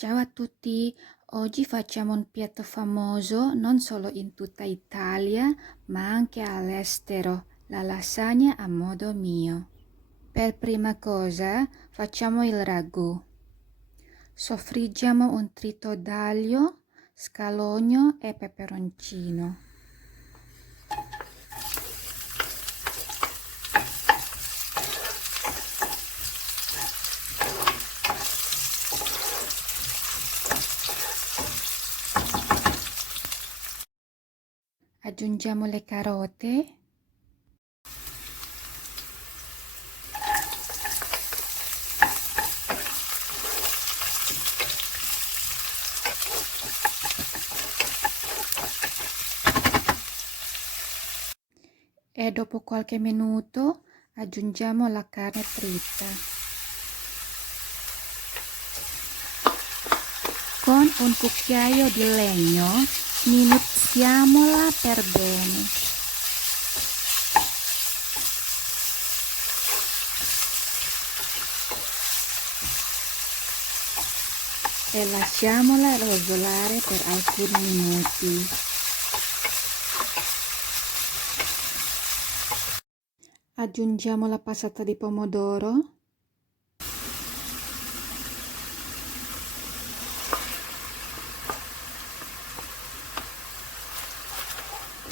Ciao a tutti, oggi facciamo un piatto famoso non solo in tutta Italia, ma anche all'estero, la lasagna a modo mio. Per prima cosa facciamo il ragù. Soffriggiamo un trito d'aglio, scalogno e peperoncino. Aggiungiamo le carote. E dopo qualche minuto aggiungiamo la carne trita. Con un cucchiaio di legno sminuzziamola per bene. E lasciamola rosolare per alcuni minuti. Aggiungiamo la passata di pomodoro.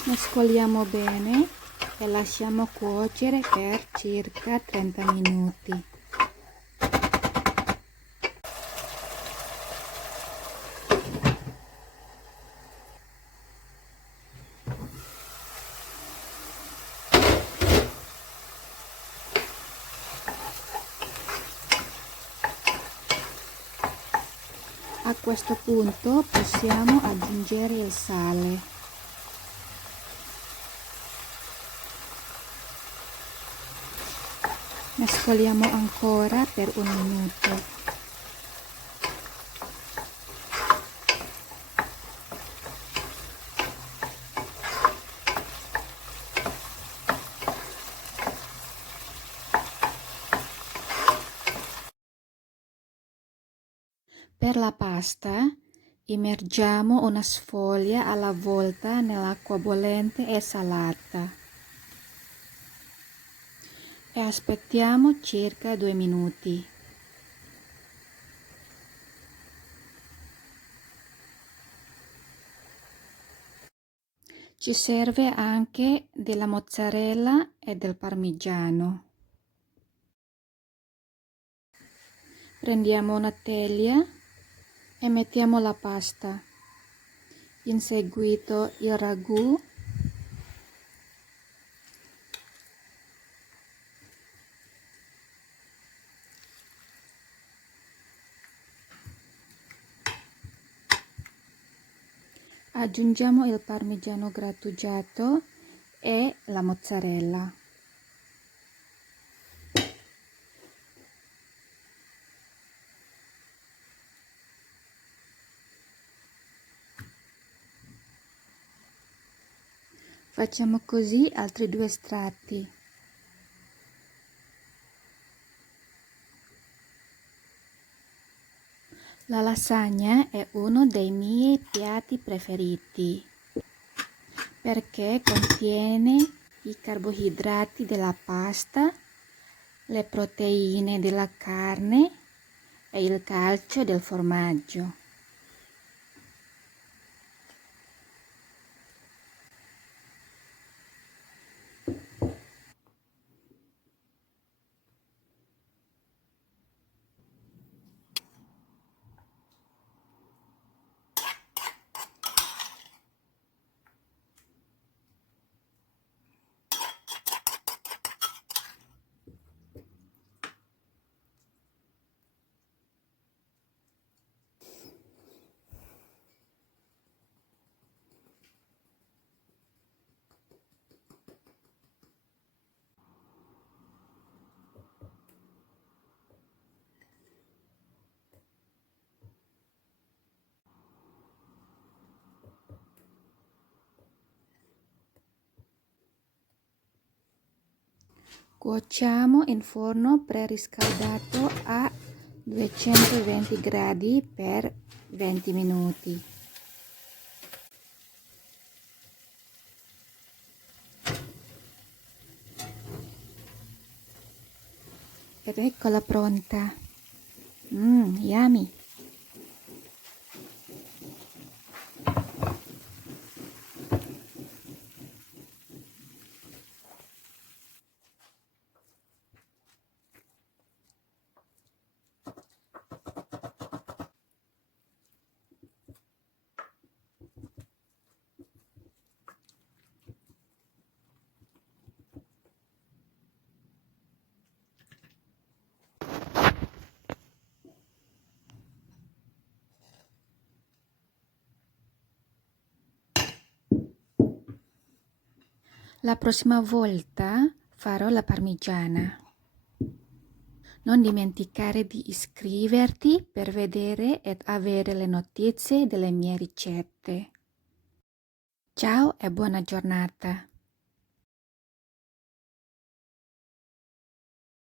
Mescoliamo bene e lasciamo cuocere per circa 30 minuti. A questo punto possiamo aggiungere il sale. Mescoliamo ancora per un minuto. Per la pasta immergiamo una sfoglia alla volta nell'acqua bollente e salata e aspettiamo circa 2 minuti. Ci serve anche della mozzarella e del parmigiano. Prendiamo una teglia e mettiamo la pasta, in seguito il ragù, aggiungiamo il parmigiano grattugiato e la mozzarella. Facciamo così altri 2 strati. La lasagna è uno dei miei piatti preferiti perché contiene i carboidrati della pasta, le proteine della carne e il calcio del formaggio. Cuociamo in forno preriscaldato a 220 gradi per 20 minuti. Ed eccola pronta. Yummy! La prossima volta farò la parmigiana. Non dimenticare di iscriverti per vedere ed avere le notizie delle mie ricette. Ciao e buona giornata!